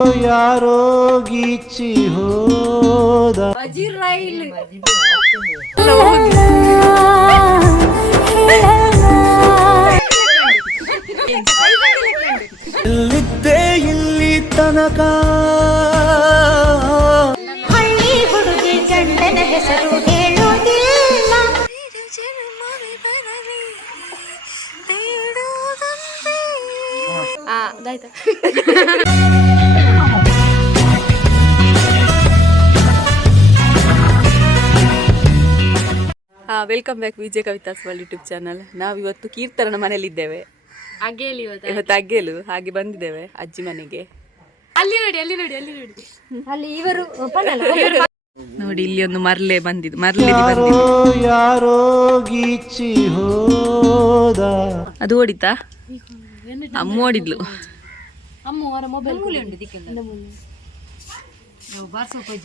ಯಾರೋ ಗೀಚಿ ಹೋದ ಎಲ್ಲಿದ್ದೆ ಇಲ್ಲಿ ತನಕ ಹಳ್ಳಿ ಹುಡುಗಿ ಗಂಡನ ಹೆಸರು ಹೇಳೋದಿಲ್ಲ. ಅದಾಯ್ತಾ? ವೆಲ್ಕಮ್ ಬ್ಯಾಕ್ ವಿಜಯ ಕವಿತಾಸ್ ವರ್ಲ್ಡ್ ಯೂಟ್ಯೂಬ್ ಚಾನಲ್. ನಾವಿವತ್ತು ಕೀರ್ತನ ಮನೇಲಿದ್ದೇವೆ. ಇವತ್ತು ಅಗ್ಗೇಲು ಹಾಗೆ ಬಂದಿದ್ದೇವೆ ಅಜ್ಜಿ ಮನೆಗೆ. ಅಲ್ಲಿ ನೋಡಿ ಅಲ್ಲಿ ನೋಡಿ ಅಲ್ಲಿ ನೋಡಿ ಅಲ್ಲಿ ಇವರು ನೋಡಿ ಇಲ್ಲಿ ಒಂದು ಮರ್ಲೆ ಬಂದಿದ್ದು ಯಾರೋ ಗೀಚಿ ಹೋದ. ಅದು ಓಡಿತಾ? ಅಮ್ಮ ಓಡಿದ್ಲು.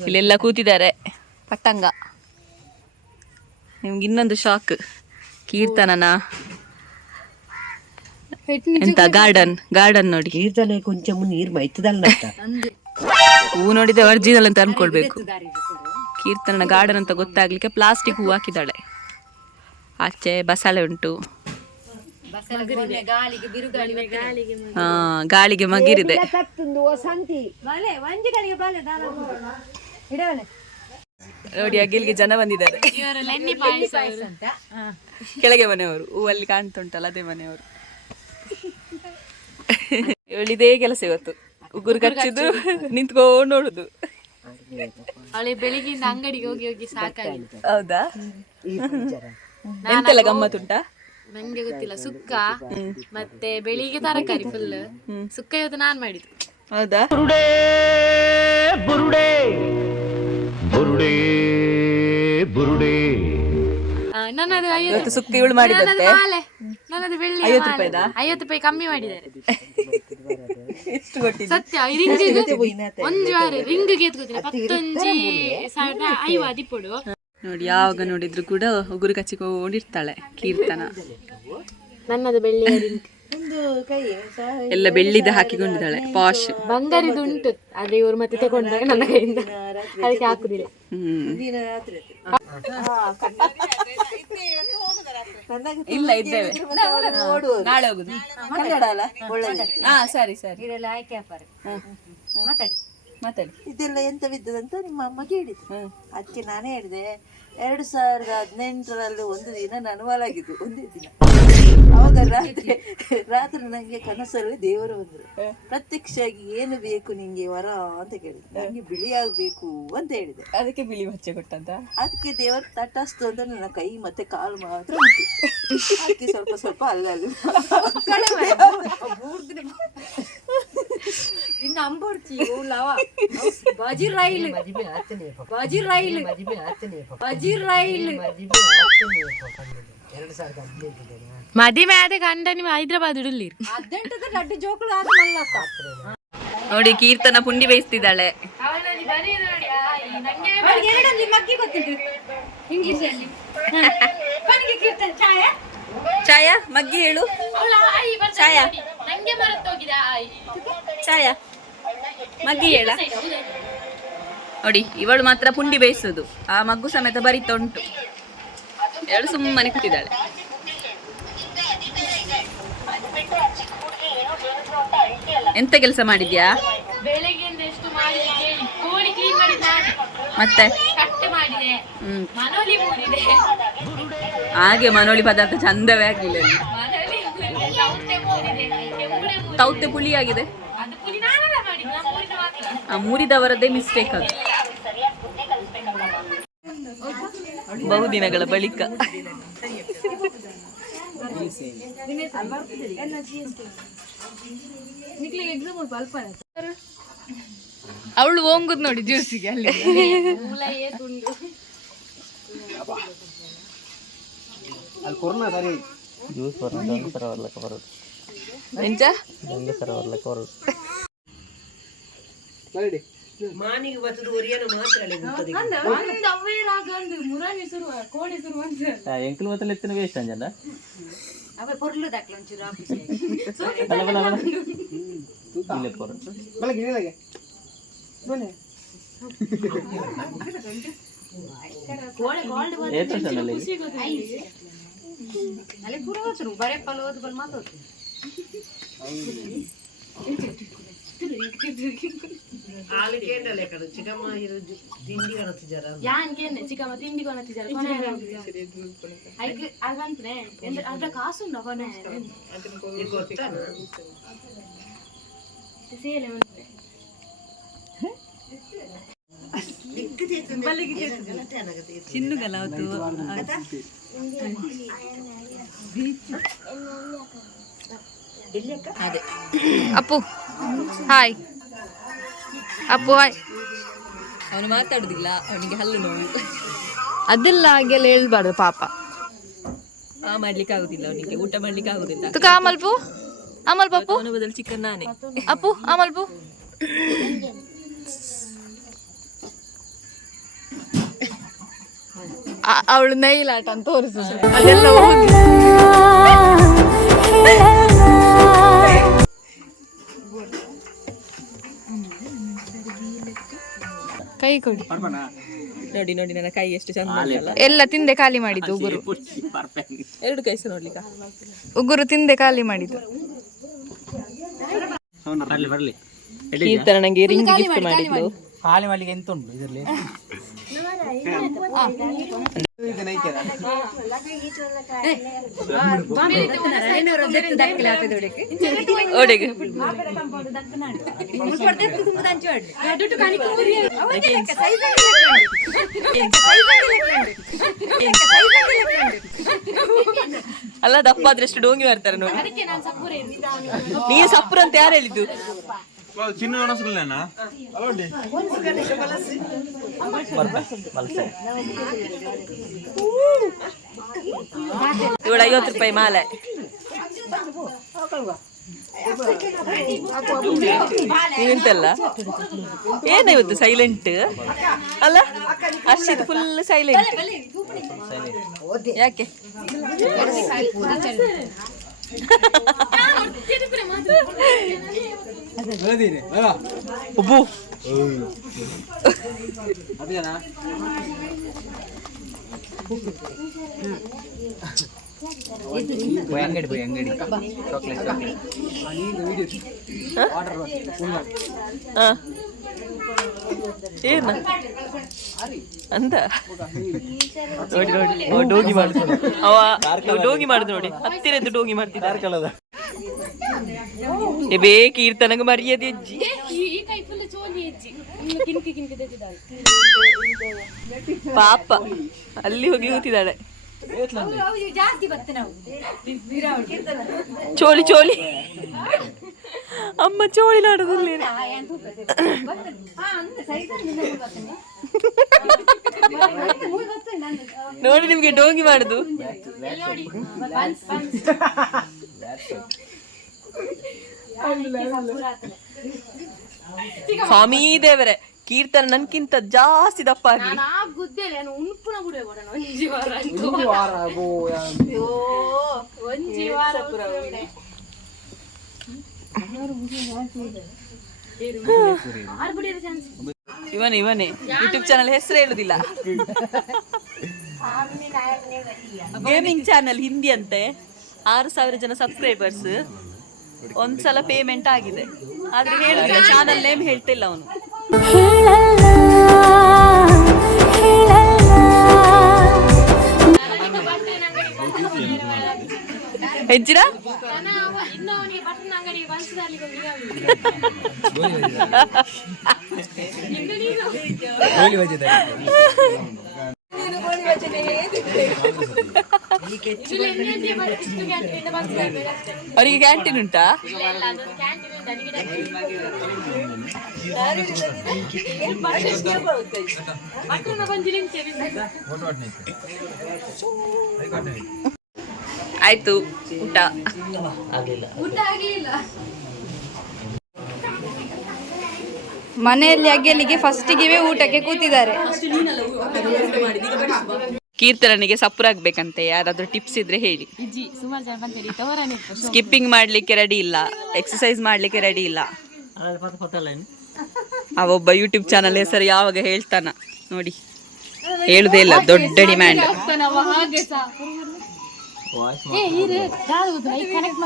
ಇಲ್ಲೆಲ್ಲ ಕೂತಿದ್ದಾರೆ ಪಟ್ಟಂಗ. ನಿಮ್ಗೆ ಇನ್ನೊಂದು ಶಾಕ್, ಕೀರ್ತನನ ಎಂತ ಗಾರ್ಡನ್ ನೋಡಿ. ಕೀರ್ತನೆ ಕೊಂಚ ನೀರು ಮೈತದಲ್ಲ ಹೂ ನೋಡಿದ್ರೆ ಒರಿಜಿನಲ್ ಅಂತ ಅನ್ಕೊಳ್ಬೇಕು. ಕೀರ್ತನ ಗಾರ್ಡನ್ ಅಂತ ಗೊತ್ತಾಗ್ಲಿಕ್ಕೆ ಪ್ಲಾಸ್ಟಿಕ್ ಹೂ ಹಾಕಿದ್ದಾಳೆ. ಆಚೆ ಬಸಳೆ ಉಂಟು, ಗಾಳಿಗೆ ಮಗಿರಿದೆ. ನೋಡಿ ಅಗ್ಗಿಲ್ಗೆ ಜನ ಬಂದಿದ್ದಾರೆ. ಕೆಳಗೆ ಮನೆಯವರು, ಹೂವಲ್ಲಿ ಕಾಣ್ತುಂಟಲ್ಲ ಅದೇ ಮನೆಯವರು. ಹೇಳಿದೇ ಕೆಲಸ ಇವತ್ತು, ಉಗುರು ಕಚ್ಚಿದ್ದು ನಿಂತ್ಕೊಂಡು ನೋಡುದು. ಬೆಳಿಗ್ಗೆಯಿಂದ ಅಂಗಡಿಗೆ ಹೋಗಿ ಹೋಗಿ ಸಾಕಾಗಿದೆ. ಹೌದಾ? ಎಂತೆಲ್ಲ ಗಮ್ಮತ್ತುಂಟಾ? ನಂಗೆ ಗೊತ್ತಿಲ್ಲ. ಸುಕ್ಕ ಮತ್ತೆ ಬೆಳಿಗ್ಗೆ ತರಕಾರಿ ಫುಲ್ ಸುಕ್ಕ ಇವತ್ತು ನಾನ್ ಮಾಡಿದ್ದು. ಹೌದಾ? ನನ್ನದು ಇವತ್ತು ಸುಕ್ಕ ಇವಳು ಮಾಡಿದಂತೆ. ನನ್ನದು ಬೆಳ್ಳಿ 50 ರೂಪಾಯಿದ? 50 ರೂಪಾಯಿ ಕಮ್ಮಿ ಮಾಡಿದ್ದಾರೆ. ಎಷ್ಟು ಕೊಟ್ಟಿದ್ದು? ಸತ್ಯ ಒಂಜು ವಾರ ರಿಂಗ್ಗೆ ಎತ್ಕೋತೀನಿ 11,500 ದಿಪ್ಪುಡು. ನೋಡಿ ಯಾವಾಗ ನೋಡಿದ್ರು ಕೂಡ ಉಗುರು ಕಚ್ಚಿಕೊಂಡಿರ್ತಾಳೆ ಕೀರ್ತನ. ನನ್ನದು ಬೆಳ್ಳಿಯ ರಿಂಗ್ ಎಲ್ಲ ಬೆಳ್ಳಿದ ಹಾಕಿಕೊಂಡಿದ್ದಾಳೆ. ಪಾಶ್ ಬಂಗಾರಿದು ಉಂಟು, ಆದ್ರೆ ಇವರು ಮತ್ತೆ ತಗೊಂಡ್ರೆ ನನ್ನ ಕೈಯಿಂದ ಅದಕ್ಕೆ ಹಾಕುದಿಲ್ಲ. ಇಲ್ಲ ಇದ್ದೇವೆ, ನಾಳೆ ಹೋಗುದು. ಕನ್ನಡ ಅಲ್ಲ? ಹಾ ಸರಿ ಸರಿ ಮಾತಾಡಿ. ಇದೆಲ್ಲ ಎಂತ ಬಿದ್ದದಂತ ನಿಮ್ಮ ಅಮ್ಮಗೆ ಹೇಳಿದ್ರು. ಅದಕ್ಕೆ ನಾನೇ ಹೇಳಿದೆ 2018ರಲ್ಲಿ ಒಂದು ದಿನ ನಾನು ಮಲಗಿದ್ದು, ಒಂದೇ ದಿನ. ಅವಾಗ ರಾತ್ರಿ ನಂಗೆ ಕನಸಲ್ಲಿ ದೇವರು ಬಂದ್ರು. ಪ್ರತ್ಯಕ್ಷವಾಗಿ ಏನು ಬೇಕು ನಿಂಗೆ ವರ ಅಂತ ಕೇಳಿದ್ರು. ನಂಗೆ ಬಿಳಿ ಆಗ್ಬೇಕು ಅಂತ ಹೇಳಿದೆ. ಅದಕ್ಕೆ ಬಿಳಿ ಬಚ್ಚೆ ಕೊಟ್ಟಂತ. ಅದಕ್ಕೆ ದೇವರು ತಟಸ್ತು ಅಂತ ನನ್ನ ಕೈ ಮತ್ತೆ ಕಾಲು ಮಾತ್ರ ಉಂಟು. ಅದಕ್ಕೆ ಸ್ವಲ್ಪ ಸ್ವಲ್ಪ ಅಲ್ಲಲ್ಲಿ ಇನ್ನು ಅಂಬೋಡ್ತಿ ಬಾಜಿರೈಲ್ ಮದಿಮೆ ಆದ ಗಂಡ ನೀವು ಹೈದ್ರಾಬಾದ್ ಇಡಲಿ. ನೋಡಿ ಕೀರ್ತನ ಪುಂಡಿ ಬೇಯಿಸ್ತಿದ್ದಾಳೆ. ಛಾಯ ಮಗ್ಗಿ ಹೇಳು. ಛಾಯ ಮಗ್ಗಿ ಹೇಳ. ನೋಡಿ ಇವಳು ಮಾತ್ರ ಪುಂಡಿ ಬೇಯಿಸೋದು, ಆ ಮಗ್ಗು ಸಮೇತ ಬರಿತಾ ಉಂಟು. ಎರಡು ಸುಮ್ಮನೆ ಕೂತಿದ್ದಾಳೆ. ಎಂತ ಕೆಲಸ ಮಾಡಿದ್ಯಾ? ಮತ್ತೆ ಹಾಗೆ ಮನೋಳಿ ಪದಾರ್ಥ ಚಂದವೇ ಆಗ್ಲಿಲ್ಲ. ತೌತೆ ಪುಳಿ ಆಗಿದೆ. ಮೂರಿದವರದ್ದೇ ಮಿಸ್ಟೇಕ್ ಅದು. ಬಹುದಿನಗಳ ಬಳಿಕ ಅವಳು ಹೋಗುದು ನೋಡಿ ಜ್ಯೂಸಿಗೆ. ಅಲ್ಲಿ ಮಾನಿಗೆ ಬರ್ತದ ಒರಿಯನ ಮಾತ್ರ ಎಂಕಲ್ ಮತ್ತೆ ಎತ್ತಿನ ವೇಸ್ಟ್ ಅಂಜಲ್ಲ ಅವ ಪೊರ್ಲು ದಾಕ್ಲ ಒಂಚೂರು ಇಲ್ಲ ಪೊರ ಏತು ಸಣ್ಣಲ್ಲಿ ಅಲ್ಲಿ ಪೂರ ಹೋದ್ರು ಬರೇ ಪಲ್ ಓದ್ ಬಲ್ ಮಾತಾಡು ಚಿಕ್ಕಮ್ಮ ತಿಂಡಿ ಕೊನತಿದ್ದಾರೆ ಅದಂತ್ರೆ ಅದ್ರ ಕಾಸು ಕೊನೆ ಸೇಲೆ ಉಂಟೆ ಚಿನ್ನುಗಲ್ಲ ಅವತ್ತು ಅದೇ ಅಪ್ಪು ಹಾಯ್ ಅಪ್ಪು ಹಾಯ್ ಅವನು ಮಾತಾಡುದಿಲ್ಲ ಅವನಿಗೆ ಹಲ್ಲು ನೋವು ಅದೆಲ್ಲ ಹಾಗೆಲ್ಲ ಹೇಳ್ಬಾರ್ದು ಪಾಪ ಮಾಡ್ಲಿಕ್ಕೆ ಆಗುದಿಲ್ಲ ಅವನಿಗೆ ಊಟ ಮಾಡ್ಲಿಕ್ಕೆ ಆಗುದಿಲ್ಲ ತುಕ ಅಮಲ್ಪು ಅಮಲ್ ಪಪ್ಪು ಅವನ ಬದಲು ಚಿಕನ್ ನಾನೇ ಅಪ್ಪು ಅಮಲ್ಪು ಅವಳು ನೈಲಾಟ ಅಂತ ತೋರಿಸು ಅದೆಲ್ಲ ಹೋಗಿ ಕೈ ಕೊಡಿ ನೋಡಿ ನೋಡಿ ನನ್ನ ಕೈ ಎಷ್ಟು ಚಂದ ಎಲ್ಲ ತಿಂದೆ ಖಾಲಿ ಮಾಡಿದ್ದು ಉಗುರು ಎರಡು ಕೈಸ ನೋಡ್ಲಿಕ್ಕ ಉಗುರು ತಿಂದೆ ಖಾಲಿ ಮಾಡಿದ್ದು ಕೀರ್ತನ ನಂಗೆ ರಿಂಗ್ ಗಿಫ್ಟ್ ಮಾಡಿದ್ಲು ಖಾಲಿ ಮಾಡ್ಲಿಕ್ಕೆ ಎಂತ ಉಂಟು ಇದರಲ್ಲಿ ಓಡಿಗೆ ಅಲ್ಲ ದಪ್ಪ ಆದ್ರಷ್ಟು ಡೋಂಗಿ ಮಾಡ್ತಾರೆ ನೋಡಿ ನೀನು ಸಪ್ಪುರ ಅಂತ ಯಾರು ಹೇಳಿದ್ದು ಚಿನ್ನ ನೋಡಿಸ್ಕೊಳ್ಳೇನಾ ಇವಳ 50 ರೂಪಾಯಿ ಮಾಲೆ ನೀನೆಂತಲ್ಲ ಏನ ಇವತ್ತು ಸೈಲೆಂಟ್ ಅಲ್ಲ ಅಷ್ಟಿದು ಫುಲ್ ಸೈಲೆಂಟ್ ಯಾಕೆ ಒಬ್ಬು ಅಂಗಡಿ போய் ಅಂಗಡಿ ಚಾಕ್ಲೇಟ್ ಏನ ಅಂದ ನೋಡಿ ನೋಡಿ ಡೋಗಿ ಮಾಡುದು ಅವ ಡೋಗಿ ಮಾಡುದು ನೋಡಿ ಹತ್ತಿರ ಎದ್ದು ಡೋಗಿ ಮಾಡ್ತಿದ್ದ ಬೇ ಕೀರ್ತನಂಗ ಮರ್ಯಾದೆ ಅಜ್ಜಿ ಪಾಪ ಅಲ್ಲಿ ಹೋಗಿ ಕೂತಿದ್ದಾಳೆ ಚೋಳಿ ಚೋಳಿ ಅಮ್ಮ ಚೋಳಿ ನಾಡುದಿಲ್ಲ ನೋಡಿ ನಿಮ್ಗೆ ಡೋಂಗಿ ಮಾಡುದು ಸ್ವಾಮಿ ದೇವರೇ ಕೀರ್ತನ ನನ್ಕಿಂತ ಜಾಸ್ತಿ ದಪ್ಪ ಆಗ್ಲಿ ಇವನೇ ಯೂಟ್ಯೂಬ್ ಚಾನಲ್ ಹೆಸರು ಹೇಳುದಿಲ್ಲ ಗೇಮಿಂಗ್ ಚಾನಲ್ ಹಿಂದಿ ಅಂತೆ 6,000 ಜನ ಸಬ್ಸ್ಕ್ರೈಬರ್ಸ್ ಒಂದ್ಸಲ ಪೇಮೆಂಟ್ ಆಗಿದೆ ಆದ್ರೆ ಹೇಳುದಿಲ್ಲ ಚಾನಲ್ ನೇಮ್ ಹೇಳ್ತಿಲ್ಲ ಅವನು ಹೆಜ್ಜಿರ ಅವರಿಗೆ ಕ್ಯಾಂಟೀನ್ ಉಂಟಾ ಆಯ್ತು ಊಟ ಮನೆಯಲ್ಲಿ ಅಗ್ಗೆಲಿಗೆ ಫಸ್ಟಿಗೆ ಊಟಕ್ಕೆ ಕೂತಿದ್ದಾರೆ. ಕೀರ್ತನಿಗೆ ಸಪುರಾಗ್ಬೇಕಂತೆ ಯಾರಾದ್ರೂ ಟಿಪ್ಸ್ ಇದ್ರೆ ಹೇಳಿ. ಸ್ಕಿಪ್ಪಿಂಗ್ ಮಾಡ್ಲಿಕ್ಕೆ ರೆಡಿ ಇಲ್ಲ, ಎಕ್ಸಸೈಸ್ ಮಾಡ್ಲಿಕ್ಕೆ ರೆಡಿ ಇಲ್ಲ. ಅವೊಬ್ಬ ಯೂಟ್ಯೂಬ್ ಚಾನಲ್ ಹೆಸರು ಯಾವಾಗ ಹೇಳ್ತಾನ ನೋಡಿ, ಹೇಳುದೇ ಇಲ್ಲ, ದೊಡ್ಡ ಡಿಮ್ಯಾಂಡ್. ಹಾಗೆ ಸಹ ಕನೆಕ್ಟ್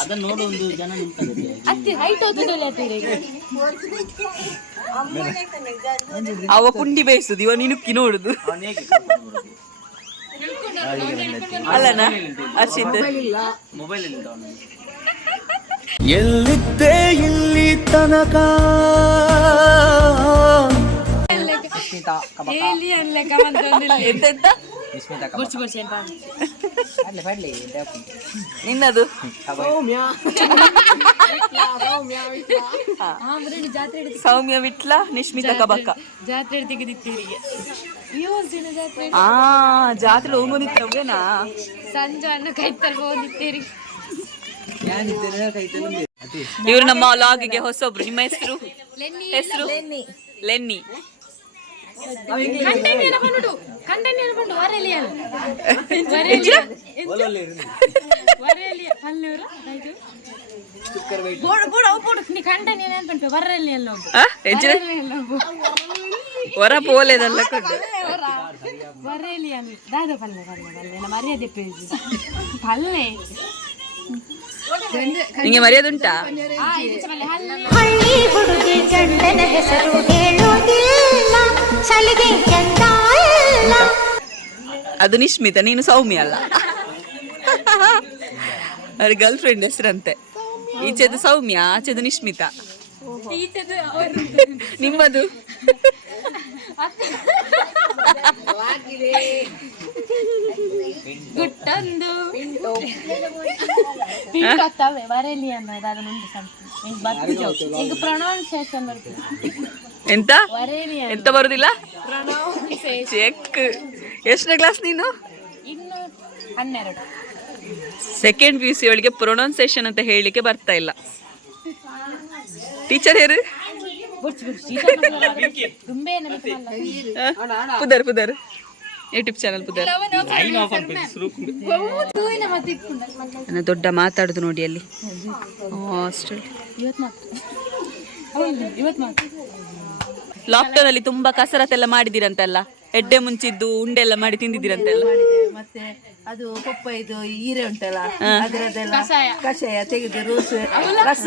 ಅದನ್ನ ನೋಡು ಒಂದು ಜನ ನಿಂತಿದೆ. ಅವ ಪುಂಡಿ ಬೇಯಿಸುದು, ಇವ ನಿನುಕ್ಕಿ ನೋಡುದು ಅಲ್ಲನಾ ಅರ್ಷಿತ್? ಮೊಬೈಲ್ ಇಲ್ಲ ಅವನು. ಎಲ್ಲಿದ್ದೆ ಇಲ್ಲಿ ತನಕ ನಿಸ್ಮಿತಾ ಕಬಕ ಎಂತೆಂತ ನಿಸ್ಮಿತಾ ಕಬಕ ಅಡ್ಲೆ ಬಡ್ಲಿ ನಿನ್ನದು ಸೌಮ್ಯ ವಿಟ್ಲ ನಿಶ್ಮಿತಾ ಕಬಕ ಜಾತ್ರೆ ತೆಗೆದಿತ್ತೀರಿಗೆ ಜಾತ್ರೆ ಹೋಗೋದಿತ್ತವೇನಾ? ಸಂಜೆ ಅನ್ನ ಕೈತಲ್ ಹೋಗಿತ್ತೀರಿ. ಇವ್ರು ನಮ್ಮ ಲಾಗಿಗೆ ಹೊಸೊಬ್ರು. ನಿಮ್ಮ ಹೆಸರು? ಹೆಸರು ಲೆನ್ನಿ. ಹೊರ ಪೋಲೆದಲ್ಲ ಕೊಂಡು ನಿಂಗೆ ಮರ್ಯಾದುಂಟಾ? ಹಳ್ಳಿ ಹುಡುಗಿ ಗಂಡನ ಹೆಸರು ಹೇಳೋದಿಲ್ಲ, ಸಲಿಗೆ ಚಂದ ಇಲ್ಲ. ಅದು ನಿಶ್ಮಿತ, ನೀನು ಸೌಮ್ಯ ಅಲ್ಲ. ಅವ್ರ ಗರ್ಲ್ ಫ್ರೆಂಡ್ ಹೆಸರಂತೆ. ಈಚೆದು ಸೌಮ್ಯ, ಆಚೆದು ನಿಶ್ಮಿತ. ನಿಮ್ಮದು? ಗುಟ್ಟೊಂದು ವರೆಲಿ ಅನ್ನೋದು ಅದನ್ನು ಈಗ ಪ್ರೊನೌನ್ಸಿಯೇಷನ್ ಬರ್ತದೆ. ಎಂತ ಎಂತ ಬರುದಿಲ್ಲ? ಚೆಕ್. ಎಷ್ಟನೇ ಕ್ಲಾಸ್ ನೀನು? ಇನ್ನು 12. ಸೆಕೆಂಡ್ PUC ಒಳಗೆ ಪ್ರೊನೌನ್ಸಿಯೇಷನ್ ಅಂತ ಹೇಳಲಿಕ್ಕೆ ಬರ್ತಾ ಇಲ್ಲ. ಟೀಚರ್ ಯಾರು? ಪುದರ್ ಯೂಟ್ಯೂಬ್ ಚಾನಲ್ ಪುದರ್. ನನ್ನ ದೊಡ್ಡ ಮಾತಾಡುದು ನೋಡಿ ಅಲ್ಲಿ ಹಾಸ್ಟೆಲ್. ಲಾಕ್ಡೌನ್ ಅಲ್ಲಿ ತುಂಬಾ ಕಸರತ್ತೆಲ್ಲ ಮಾಡಿದಿರಂತೆಲ್ಲ, ಎಡ್ಡೆ ಮುಂಚಿದ್ದು ಉಂಡೆಲ್ಲ ಮಾಡಿ ತಿಂದಿದ್ದೀರಂತೆಲ್ಲ. ಮತ್ತೆ ಅದು ಪಪ್ಪಾಯಿದು ಹೀರೆ ಉಂಟಲ್ಲ, ಅದರದೆಲ್ಲ ಕಷಾಯ ತೆಗೆದು ರಸ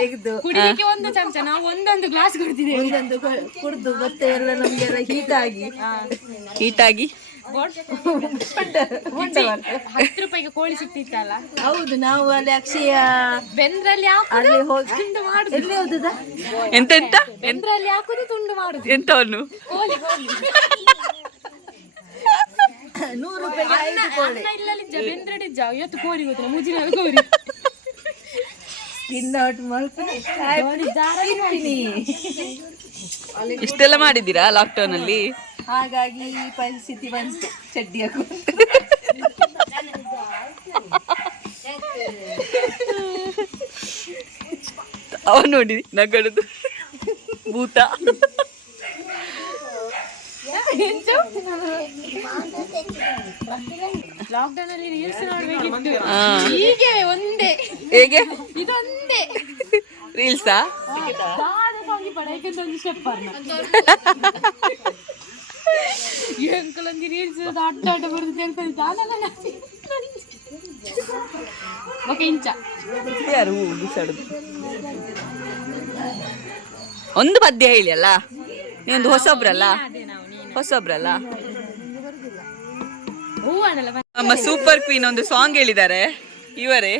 ತೆಗೆದು ಕುಡಿಲಿಕ್ಕೆ ಒಂದು ಚಮಚ ನಾವು ಒಂದೊಂದು ಗ್ಲಾಸ್ ಕುಡಿದಿದ್ದೇವೆ. ಒಂದೊಂದು ಕುಡಿದು ಮತ್ತೆ ಎಲ್ಲ ನಮ್ಗೆಲ್ಲ ಹೀಟಾಗಿ 10 ರೂಪಾಯಿಗೆ ಕೋಳಿ ಸಿಕ್ತಿತ್ತಲ್ಲ. ಹೌದು, ನಾವು ಅಲ್ಲಿ ಅಕ್ಷಯ ಬೆಂದ್ರಲ್ಲಿ ಅಲ್ಲಿ ಹೋಗಿ ಎಲ್ಲಿ ಹೋದದ ಎಂತ ಬೆಂದ್ರಲ್ಲಿ ಹಾಕುದು ತುಂಡು ಮಾಡುದು. ಎಂತವನ್ನು? ಕೋಳಿ 100 ರೂಪಾಯಿಗೆ 5 ಕೋಳಿ. ಬೆಂದ್ರಡಿಜ್ಜ ಇವತ್ತು ಕೋಳಿ ಗೊತ್ತಿಲ್ಲ, ಮುಜಿನ ಕೋಳಿ ತಿನ್ನೋಟ್ ಮಲ್ಪನಿ ಇಷ್ಟೆಲ್ಲ ಮಾಡಿದ್ದೀರಾ ಲಾಕ್ಡೌನ್ ಅಲ್ಲಿ? ಹಾಗಾಗಿ ಪರಿಸ್ಥಿತಿ ಬಂತು ಚಡ್ಡಿ ಹಾಕೊಂಡು. ಅವ ನೋಡಿ ನಗಡುದು ಭೂತ. ಲಾಕ್ಡೌನ್ ಅಲ್ಲಿ ರೀಲ್ಸ್ ನೋಡ್ಬೇಕಿತ್ತು. ಹೀಗೆ ಒಂದೇ ಹೇಗೆ ಇದೊಂದೇ ರೀಲ್ಸಾ? ಒಂದು ಸ್ಟೆಪ್ ಅಂಕಲ್ ಒಂದು ರೀಲ್ಸ್ ಅಡ್ಡ ಅಡ್ಡ ಬರುದು ಓಕೆ ಇಂಚ ಯಾರು ಬಿಸಾಡುದು? ಒಂದು ಪದ್ಯ ಹೇಳಿ ಅಲ್ಲ, ನೀವೊಂದು ಹೊಸೊಬ್ರಲ್ಲ. ನಮ್ಮ ಸೂಪರ್ ಕ್ವೀನ್ ಒಂದು ಸಾಂಗ್ ಹೇಳಿದ್ದಾರೆ ಇವರೇ.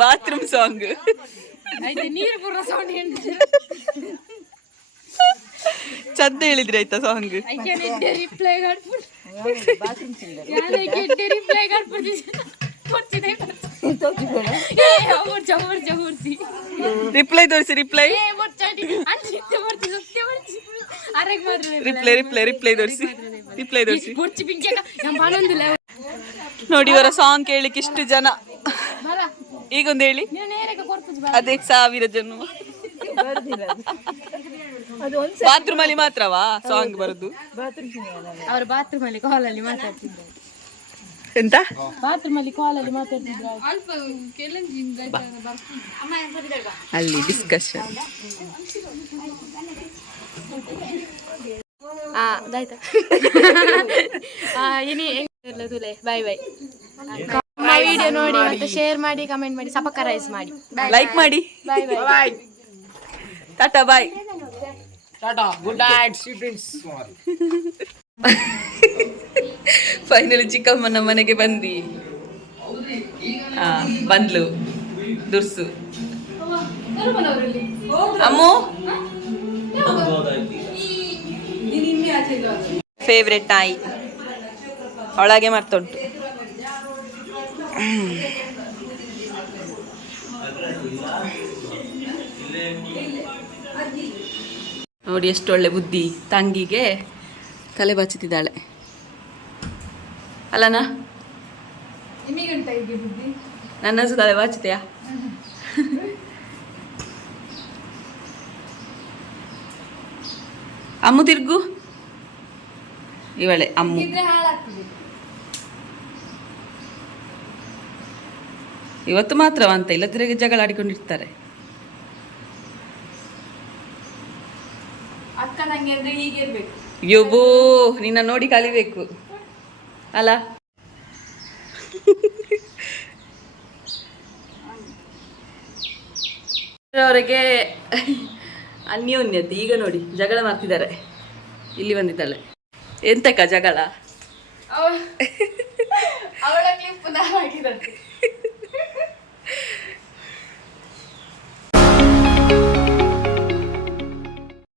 ಬಾತ್ರೂಮ್ ಸಾಂಗ್, ನೀರು ಪೂರ ಸೌಂಡ್ ಚಂದ ಹೇಳಿದ್ರಿ ಆಯ್ತಾ ಸಾಂಗ್? ರಿಪ್ಲೈ ರಿಪ್ಲೈ ತೋರಿಸಿ. ರಿಪ್ಲೈ ರಿಪ್ಲೈ ತೋರಿಸಿ. ರಿಪ್ಲೈ ತೋರಿಸಿ ಬೊರ್ಚಿ ಪಿಂಚಕ ನಮ್ಮ ಬಾನೊಂದಿಲ್ಲ ನೋಡಿ ಇವರ ಸಾಂಗ್ ಕೇಳಿಕ್ಕೆ ಇಷ್ಟು ಜನ ಈಗೊಂದು ಹೇಳಿ ಅದೇ 1000 ಜನ ಬಾತ್ರೂಮ್ ಅಲ್ಲಿ ಮಾತ್ರವಾ ಸಾಂಗ್ ಬರುದು ಅವ್ರ ಬಾತ್ರೂಮ್ ಅಲ್ಲಿ ಕಾಲ್ ಅಲ್ಲಿ ಮಾತಾಡ್ತಿದ್ರು ಎಂತ ಬಾತ್ರೂಮ್ ಅಲ್ಲಿ ಕಾಲ್ ಅಲ್ಲಿ ಮಾತಾಡ್ತಿದ್ರು ಅಲ್ಲಿ ಡಿಸ್ಕಷನ್ ಅದಾಯ್ತಾ ಇನಿ ತುಲೆ ಬಾಯ್ ಬಾಯ್ ವಿಡಿಯೋ ನೋಡಿ ಮತ್ತೆ ಶೇರ್ ಮಾಡಿ ಕಮೆಂಟ್ ಮಾಡಿ ಸಬ್ಸ್ಕ್ರೈಬ್ ಮಾಡಿ ಲೈಕ್ ಮಾಡಿ bye bye tata bye tata good night sweet finally ಚಿಕ್ಕಮ್ಮನ ಮನೆಗೆ ಬಂದ್ವಿ ಬಂದ್ಲು ದುರ್ಸು ಅಮ್ಮು ಫೇವ್ರೆಟ್ ನಾಯಿ ಒಳಗೆ ಮರ್ತುಂಟು ನೋಡಿ ಎಷ್ಟು ಒಳ್ಳೆ ಬುದ್ಧಿ ತಂಗಿಗೆ ತಲೆ ಬಚ್ಚುತ್ತಿದ್ದಾಳೆ ಅಲ್ಲನಾ ನನ್ನ ತಲೆ ಬಾಚುತ್ತೆಯಾ ಅಮ್ಮು ತಿರ್ಗು ಇವಳೆ ಅಮ್ಮು ಇವತ್ತು ಮಾತ್ರವಂತ ಇಲ್ಲದ್ರೆ ಜಗಳ ಆಡಿಕೊಂಡಿರ್ತಾರೆ ಅಕ್ಕ ನಂಗೆ ಅಂದ್ರೆ ಹೀಗೆ ಇರ್ಬೇಕು ಯೋಬೋ ನಿನ್ನ ನೋಡಿ ಕಲಿಬೇಕು ಅಲ್ಲ ಅವರಿಗೆ ಅನ್ಯೋನ್ಯತೆ ಈಗ ನೋಡಿ ಜಗಳ ಮಾಡ್ತಿದ್ದಾರೆ ಇಲ್ಲಿ ಬಂದಿದ್ದಾಳೆ ಎಂತಕ್ಕ ಜಗಳ ಅವಳ ಕ್ಲಿಪ್ ಹಾಕಿದಂತೆ